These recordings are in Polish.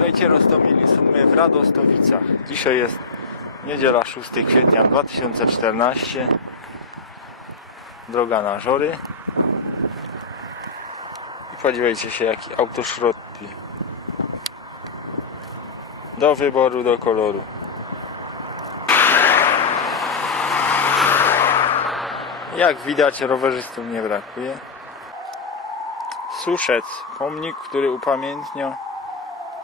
Słuchajcie, Rostomili, my w Radostowicach. Dzisiaj jest niedziela 6 kwietnia 2014. Droga na Żory. I podziwiajcie się, jaki autoszrotki. Do wyboru, do koloru. Jak widać, rowerzystów nie brakuje. Suszec, pomnik, który upamiętnia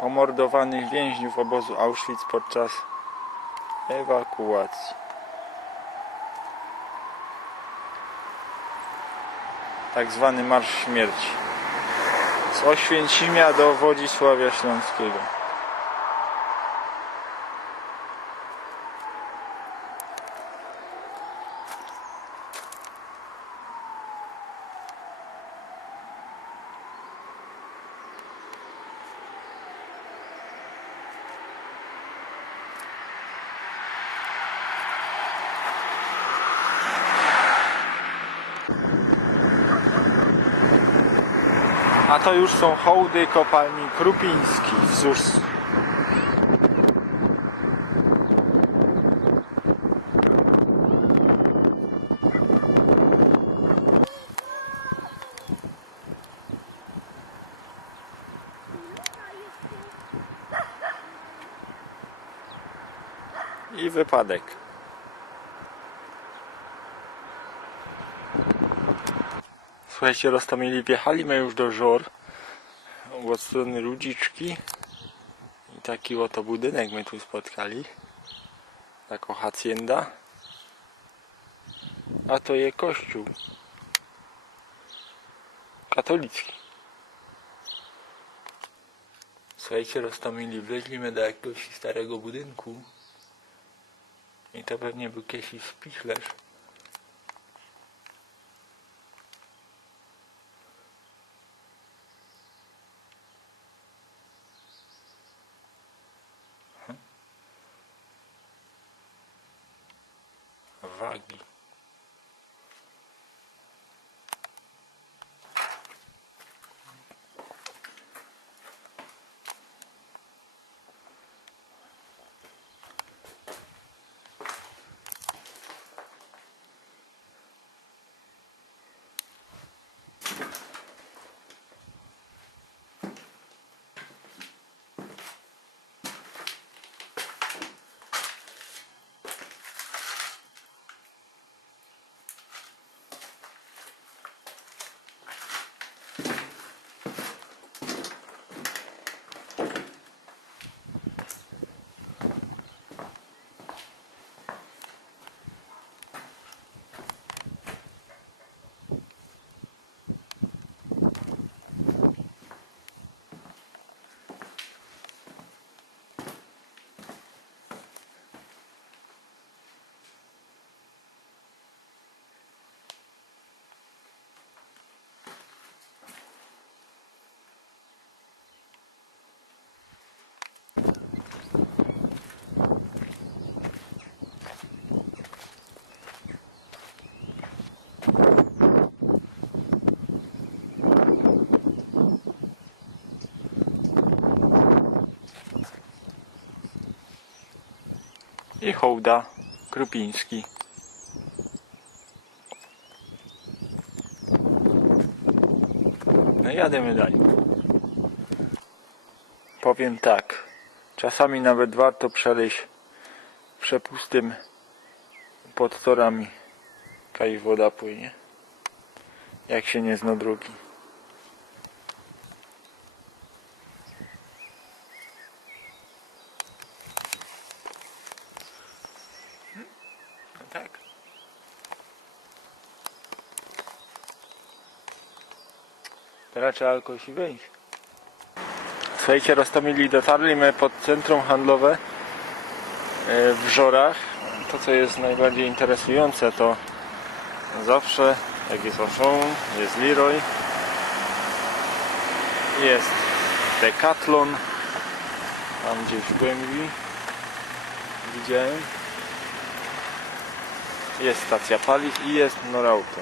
pomordowanych więźniów obozu Auschwitz podczas ewakuacji. Tak zwany Marsz Śmierci. Z Oświęcimia do Wodzisławia Śląskiego. A to już są hołdy kopalni Krupiński wzdłuż i wypadek. Słuchajcie, Rostomili, wjechaliśmy już do Żor. Od strony i taki oto budynek my tu spotkali. Taką hacienda a to jest kościół. Katolicki. Słuchajcie, Rostomili, wleźliśmy do jakiegoś starego budynku. I to pewnie był jakiś spichlerz Агни. I hołda Krupiński. No jademy dalej. Powiem tak, czasami nawet warto przejść przepustym pod torami, jakaś woda płynie, jak się nie zna drogi. Tak. Teraz trzeba jakoś wejść. Słuchajcie, Rostomili dotarliśmy pod centrum handlowe e, w Żorach. To co jest najbardziej interesujące to zawsze jak jest Auchan, jest Leroy, jest Decathlon, tam gdzieś w głębi widziałem. Jest stacja paliw i jest Norauto.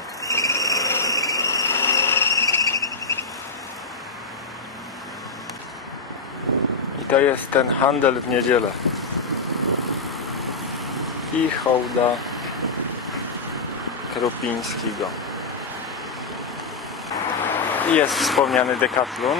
I to jest ten handel w niedzielę. I hołda Krupińskiego. I jest wspomniany Decathlon.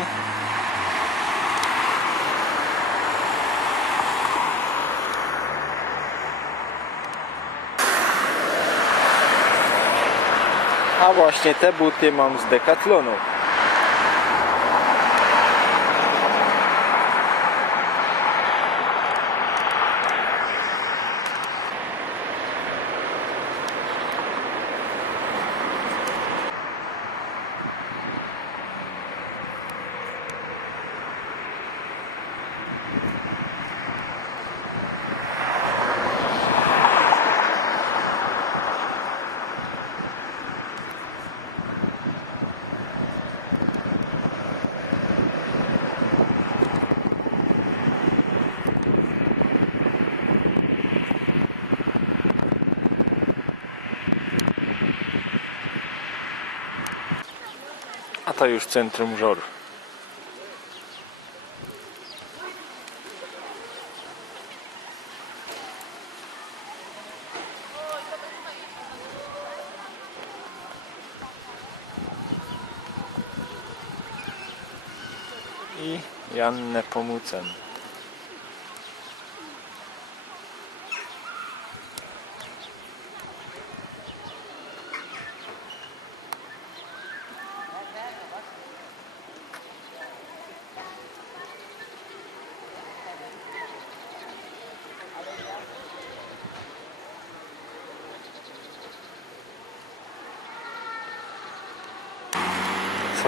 A właśnie te buty mam z Decathlonu. A to już centrum Żor. I Jannę Pomucen.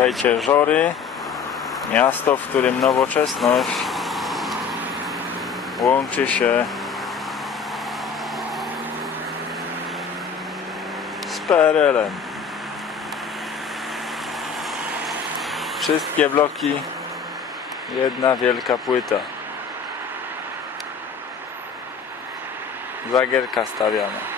Słuchajcie, Żory, miasto, w którym nowoczesność łączy się z PRL-em. Wszystkie bloki, jedna wielka płyta. Zagierka stawiana.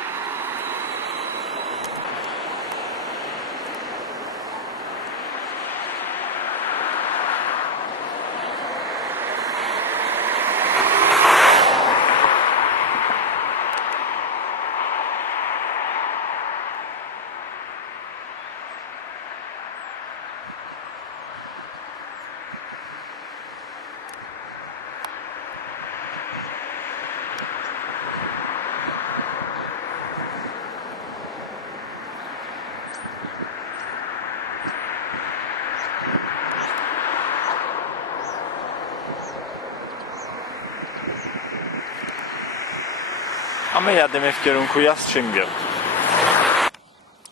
A my jadymy w kierunku Jastrzębia.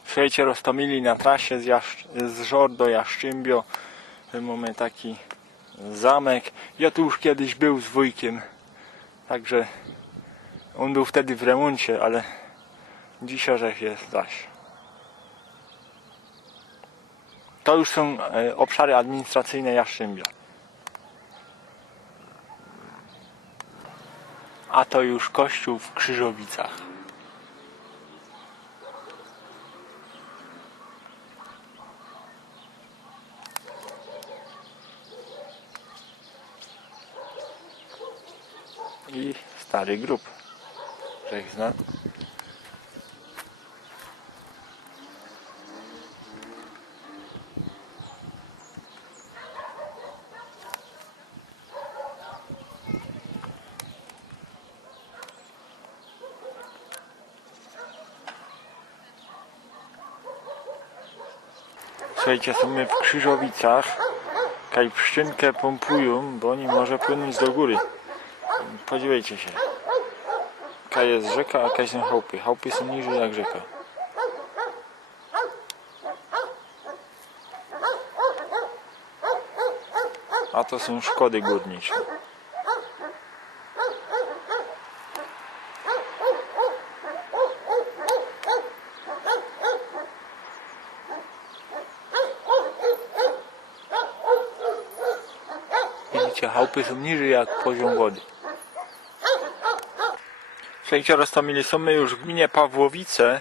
Słuchajcie, roztomili na trasie z, Jaszcz- z Żor do Jastrzębio. Mamy taki zamek. Ja tu już kiedyś był z wujkiem. Także on był wtedy w remoncie, ale dzisiaj rzech jest zaś. To już są e, obszary administracyjne Jastrzębia. A to już kościół w Krzyżowicach. I stary grób. Żech zna. Słuchajcie, są my w Krzyżowicach. Kaj pszczynkę pompują, bo nie może płynąć do góry. Podziwiajcie się. Kaj jest rzeka, a kaj są chałupy. Chałupy są niżej jak rzeka. A to są szkody górnicze. Widzicie, chałupy są niżej jak poziom wody. Słuchajcie, Rostomili, są my już w gminie Pawłowice.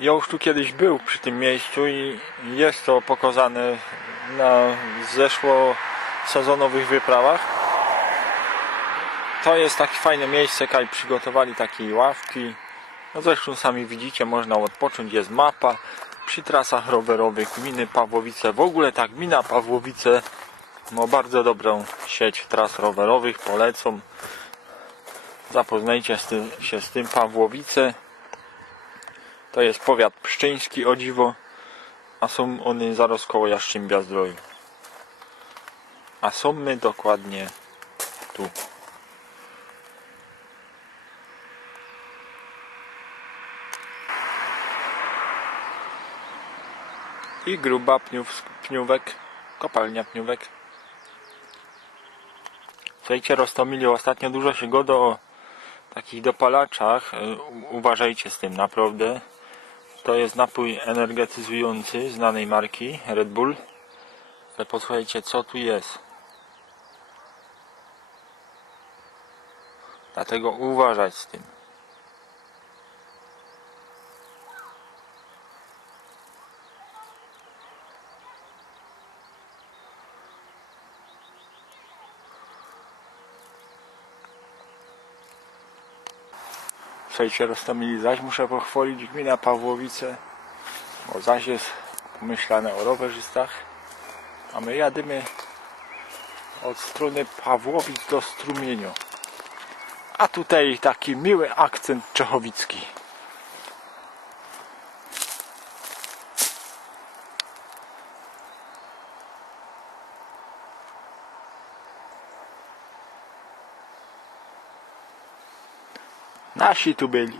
Ja już tu kiedyś był przy tym miejscu i jest to pokazane na zeszło sezonowych wyprawach. to jest takie fajne miejsce, kaj przygotowali takie ławki. No zresztą sami widzicie, można odpocząć, jest mapa przy trasach rowerowych gminy Pawłowice. W ogóle ta gmina Pawłowice ma bardzo dobrą sieć tras rowerowych, polecam. Zapoznajcie się z tym Pawłowice. To jest powiat pszczyński o dziwo, a są one zaraz koło Jaszczymbia Zdroju. A są my dokładnie tu. I gruba pniów, pniówek, kopalnia pniówek. Słuchajcie, Rostomili ostatnio dużo się godo o takich dopalaczach. E, Uważajcie z tym naprawdę. To jest napój energetyzujący znanej marki Red Bull. Ale posłuchajcie, co tu jest. Dlatego uważać z tym. Słuchajcie, Rostomili, zaś muszę pochwalić gmina Pawłowice, bo zaś jest pomyślane o rowerzystach, a my jadymy od strony Pawłowic do Strumieniu. A tutaj taki miły akcent czechowicki. Nasi tu byli.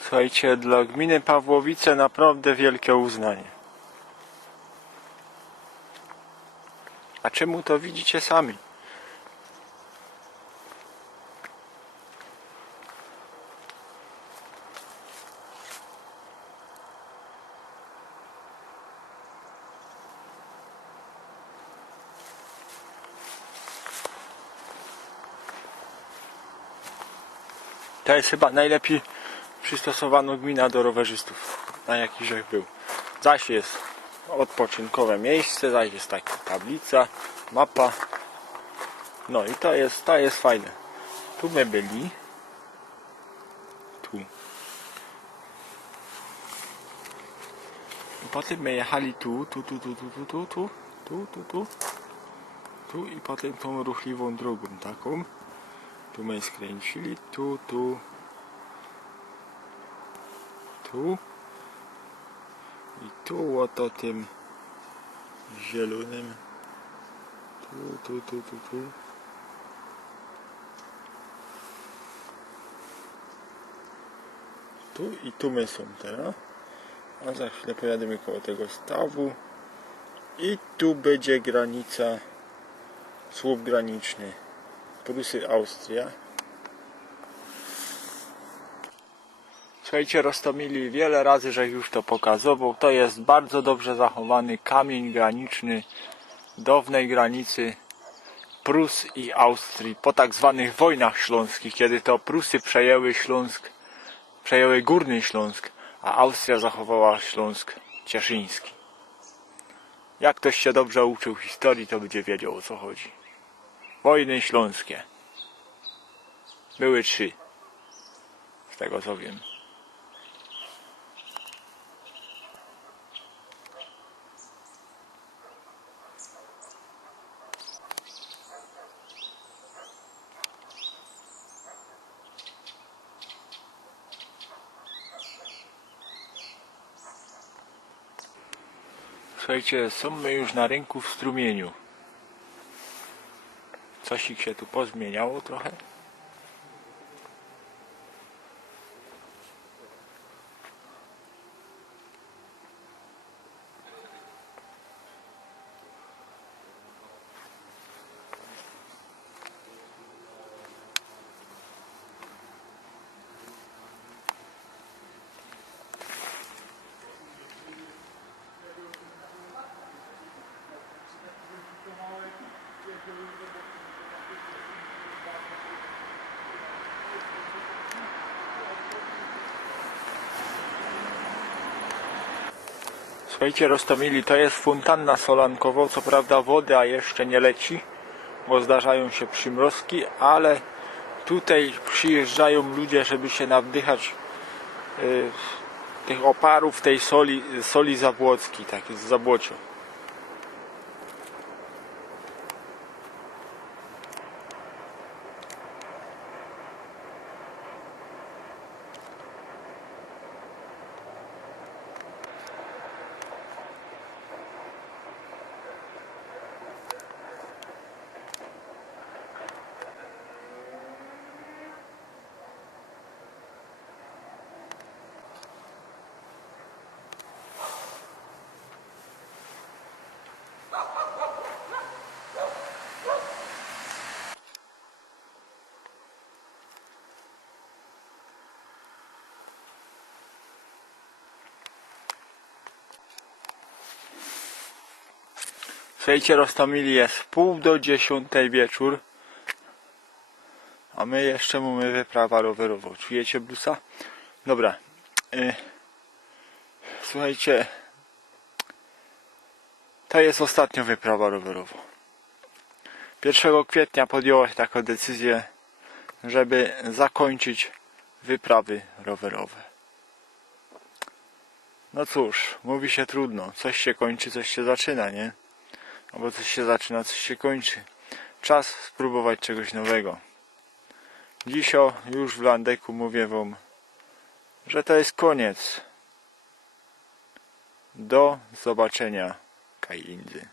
Słuchajcie, dla gminy Pawłowice naprawdę wielkie uznanie. A czemu to widzicie sami? To jest chyba najlepiej przystosowana gmina do rowerzystów, na jakichś był. Zaś jest odpoczynkowe miejsce, zaś jest taka tablica, mapa. No i to jest, to jest fajne. Tu my byli. Tu. I potem my jechali tu, tu, tu, tu, tu, tu, tu, tu, tu, tu, tu. Tu i potem tą ruchliwą drogą taką. Tu my skręcili, tu, tu, tu. I tu oto tym zielonym. Tu, tu, tu, tu, tu. Tu i tu my są teraz. A za chwilę pojadę koło tego stawu. I tu będzie granica słup graniczny Prusy Austria Słuchajcie, Rostomili wiele razy, że już to pokazywał. To jest bardzo dobrze zachowany kamień graniczny dawnej granicy Prus i Austrii po tak zwanych wojnach śląskich, kiedy to Prusy przejęły Śląsk, przejęły Górny Śląsk, a Austria zachowała Śląsk Cieszyński. Jak ktoś się dobrze uczył historii, to będzie wiedział o co chodzi. Wojny śląskie. Były trzy. Z tego co wiem. Słuchajcie, są my już na rynku w strumieniu. Coś się tu pozmieniało trochę. Słuchajcie, Rostomili, to jest fontanna solankowo. Co prawda woda jeszcze nie leci, bo zdarzają się przymrozki, ale tutaj przyjeżdżają ludzie, żeby się nawdychać y, tych oparów tej soli, soli zabłockiej, takiej z zabłocia. Słuchajcie, Rostomili jest pół do dziesiątej wieczór. A my jeszcze mamy wyprawa rowerową. Czujecie blusa? Dobra. Y, Słuchajcie. To jest ostatnia wyprawa rowerowa. 1 kwietnia podjąłem taką decyzję, żeby zakończyć wyprawy rowerowe. No cóż, mówi się trudno. Coś się kończy, coś się zaczyna, nie? Albo coś się zaczyna, coś się kończy. Czas spróbować czegoś nowego. Dzisiaj już w Landeku mówię wam, że to jest koniec. Do zobaczenia, Kaj Indzy.